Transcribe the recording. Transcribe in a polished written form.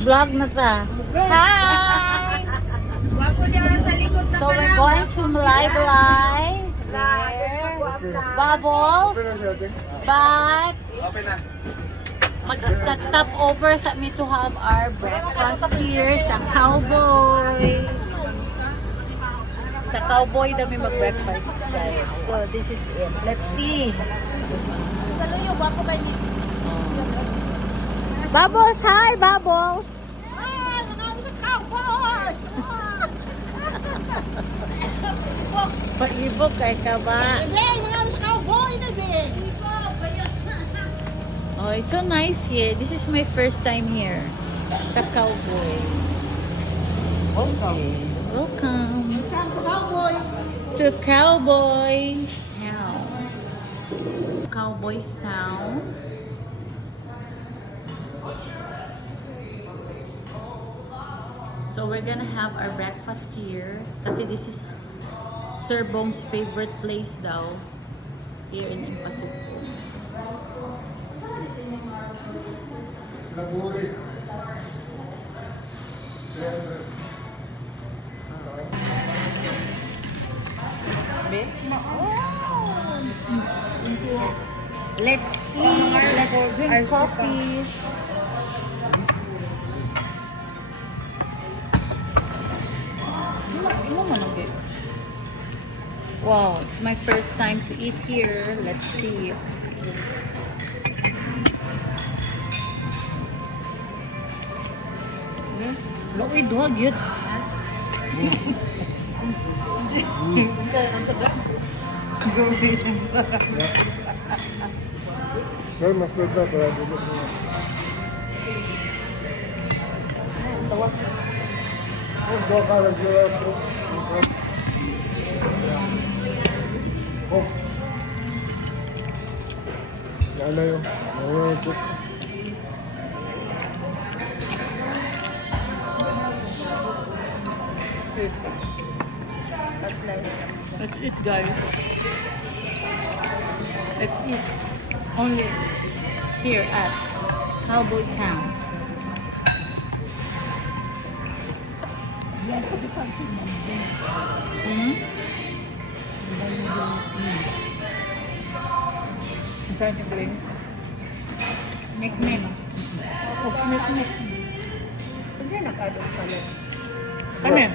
Vlog na ta. Hi! So we're going to Malay. Bubbles. But mag-stop over sa me to have our breakfast here sa Cowboy. Sa Cowboy dami mag-breakfast, guys. So this is it. Let's see. Bubbles, hi Bubbles. Ah, nakano sa Cowboy. Paibog kay ka ba? Nakano sa Cowboy na din. Oh, it's so nice here. This is my first time here sa Cowboy. Welcome Cowboy. to Cowboys Town. Cowboys Town. So we're gonna have our breakfast here kasi this is Sir Bong's favorite place daw here in Impasuco. Let's eat. Let's drink coffee. Wow, it's my first time to eat here. Let's see. Look, we dog yun. Well, mas ganda para dito. Oh, dua cara de outro. Oh. Lalo yun. Oh, Let's eat, guys. Let's eat. Only here at Cowboy Town. I'm trying to drink. Make. Make. Kasi nakadong pala. Come here.